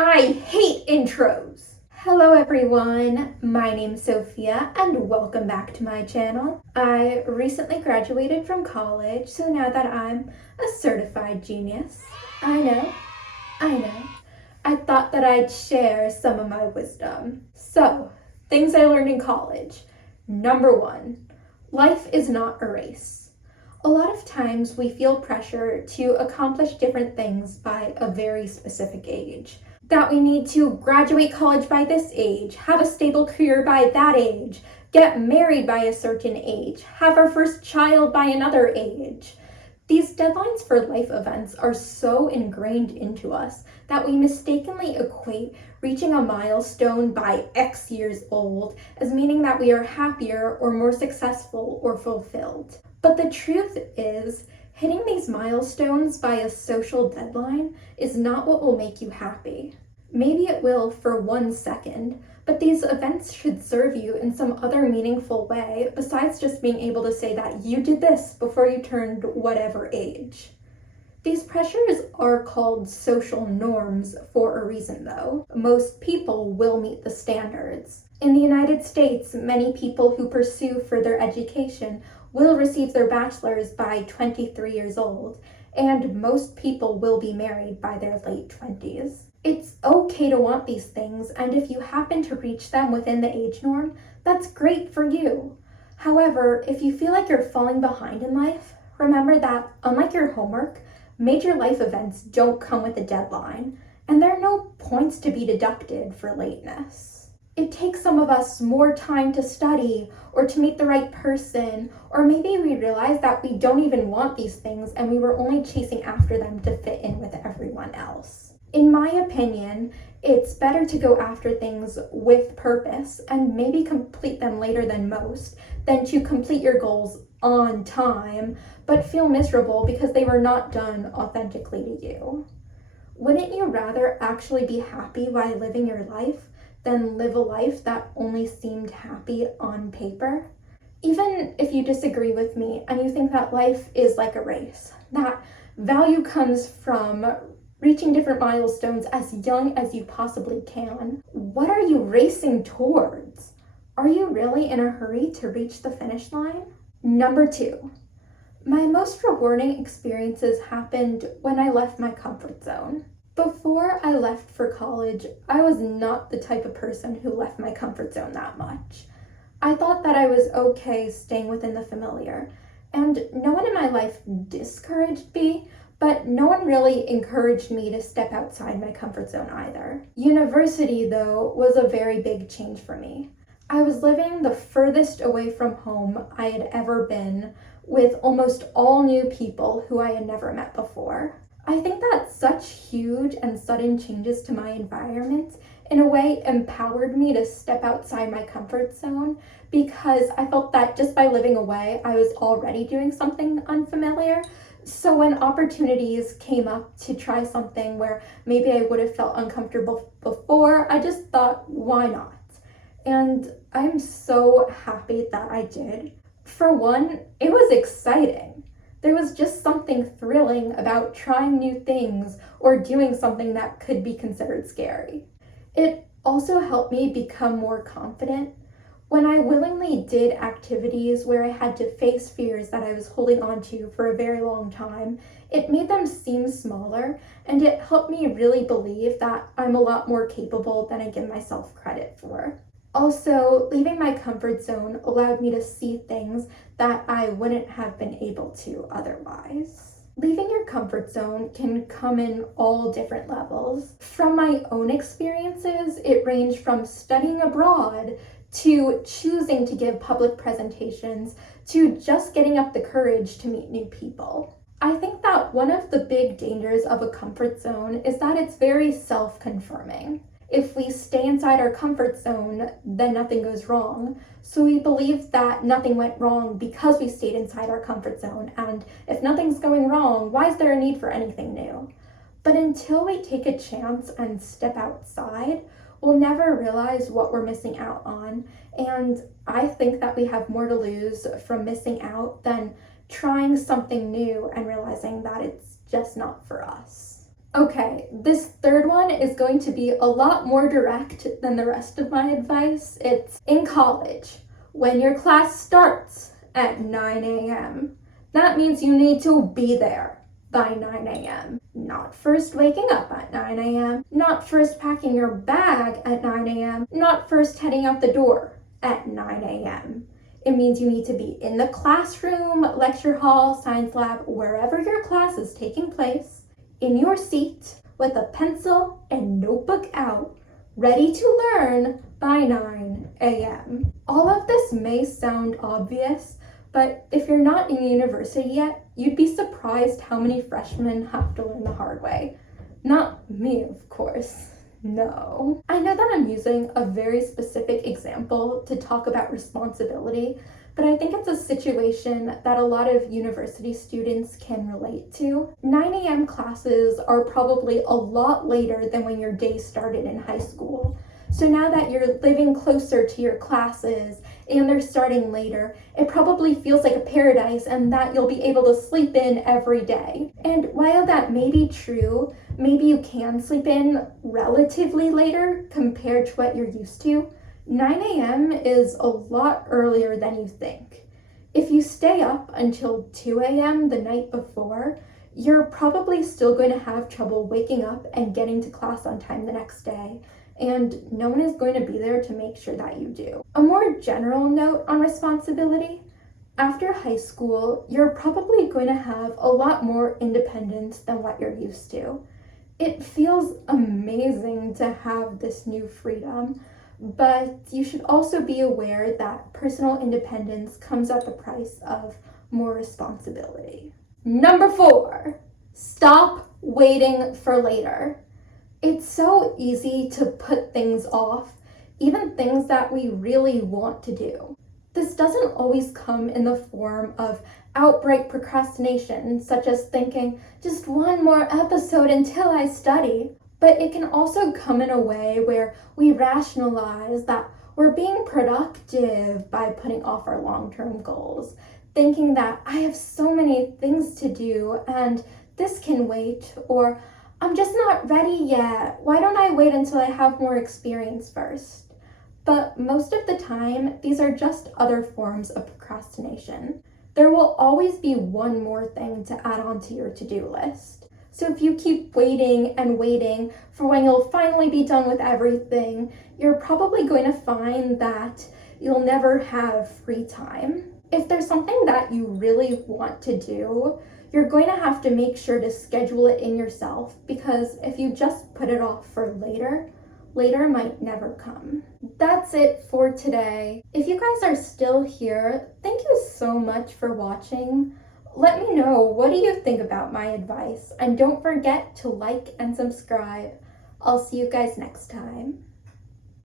I hate intros! Hello everyone, my name's Sophia and welcome back to my channel. I recently graduated from college, so now that I'm a certified genius, I know, I thought that I'd share some of my wisdom. So, things I learned in college. Number one, life is not a race. A lot of times we feel pressure to accomplish different things by a very specific age. That we need to graduate college by this age, have a stable career by that age, get married by a certain age, have our first child by another age. These deadlines for life events are so ingrained into us that we mistakenly equate reaching a milestone by X years old as meaning that we are happier or more successful or fulfilled. But the truth is, hitting these milestones by a social deadline is not what will make you happy. Maybe it will for 1 second, but these events should serve you in some other meaningful way besides just being able to say that you did this before you turned whatever age. These pressures are called social norms for a reason though. Most people will meet the standards. In the United States, many people who pursue further education will receive their bachelor's by 23 years old, and most people will be married by their late 20s. It's okay to want these things, and if you happen to reach them within the age norm, that's great for you. However, if you feel like you're falling behind in life, remember that, unlike your homework, major life events don't come with a deadline, and there are no points to be deducted for lateness. It takes some of us more time to study or to meet the right person, or maybe we realize that we don't even want these things and we were only chasing after them to fit in with everyone else. In my opinion, it's better to go after things with purpose and maybe complete them later than most than to complete your goals on time but feel miserable because they were not done authentically to you. Wouldn't you rather actually be happy while living your life than live a life that only seemed happy on paper? Even if you disagree with me and you think that life is like a race, that value comes from reaching different milestones as young as you possibly can, what are you racing towards? Are you really in a hurry to reach the finish line? Number two, my most rewarding experiences happened when I left my comfort zone. Before I left for college, I was not the type of person who left my comfort zone that much. I thought that I was okay staying within the familiar, and no one in my life discouraged me, but no one really encouraged me to step outside my comfort zone either. University, though, was a very big change for me. I was living the furthest away from home I had ever been, with almost all new people who I had never met before. I think that such huge and sudden changes to my environment in a way empowered me to step outside my comfort zone because I felt that just by living away, I was already doing something unfamiliar. So when opportunities came up to try something where maybe I would have felt uncomfortable before, I just thought, why not? And I'm so happy that I did. For one, it was exciting. There was just something thrilling about trying new things or doing something that could be considered scary. It also helped me become more confident. When I willingly did activities where I had to face fears that I was holding on to for a very long time, it made them seem smaller, and it helped me really believe that I'm a lot more capable than I give myself credit for. Also, leaving my comfort zone allowed me to see things that I wouldn't have been able to otherwise. Leaving your comfort zone can come in all different levels. From my own experiences, it ranged from studying abroad to choosing to give public presentations to just getting up the courage to meet new people. I think that one of the big dangers of a comfort zone is that it's very self-confirming. If we stay inside our comfort zone, then nothing goes wrong. So we believe that nothing went wrong because we stayed inside our comfort zone, and if nothing's going wrong, why is there a need for anything new? But until we take a chance and step outside, we'll never realize what we're missing out on, and I think that we have more to lose from missing out than trying something new and realizing that it's just not for us. Okay, this third one is going to be a lot more direct than the rest of my advice. It's in college. When your class starts at 9 a.m., that means you need to be there by 9 a.m. Not first waking up at 9 a.m., not first packing your bag at 9 a.m., not first heading out the door at 9 a.m. It means you need to be in the classroom, lecture hall, science lab, wherever your class is taking place, in your seat with a pencil and notebook out, ready to learn by 9 a.m. All of this may sound obvious, but if you're not in university yet, you'd be surprised how many freshmen have to learn the hard way. Not me, of course. No. I know that I'm using a very specific example to talk about responsibility, but I think it's a situation that a lot of university students can relate to. 9 a.m. classes are probably a lot later than when your day started in high school. So now that you're living closer to your classes and they're starting later, it probably feels like a paradise and that you'll be able to sleep in every day. And while that may be true, maybe you can sleep in relatively later compared to what you're used to. 9 a.m. is a lot earlier than you think. If you stay up until 2 a.m. the night before, you're probably still going to have trouble waking up and getting to class on time the next day, and no one is going to be there to make sure that you do. A more general note on responsibility: after high school, you're probably going to have a lot more independence than what you're used to. It feels amazing to have this new freedom, but you should also be aware that personal independence comes at the price of more responsibility. Number 4, stop waiting for later. It's so easy to put things off, even things that we really want to do. This doesn't always come in the form of outright procrastination, such as thinking, just one more episode until I study. But it can also come in a way where we rationalize that we're being productive by putting off our long-term goals, thinking that I have so many things to do and this can wait, or I'm just not ready yet. Why don't I wait until I have more experience first? But most of the time, these are just other forms of procrastination. There will always be one more thing to add on to your to-do list. So if you keep waiting and waiting for when you'll finally be done with everything, you're probably going to find that you'll never have free time. If there's something that you really want to do, you're going to have to make sure to schedule it in yourself, because if you just put it off for later might never come. That's it for today. If you guys are still here, thank you so much for watching. Let me know, what do you think about my advice? And don't forget to like and subscribe. I'll see you guys next time.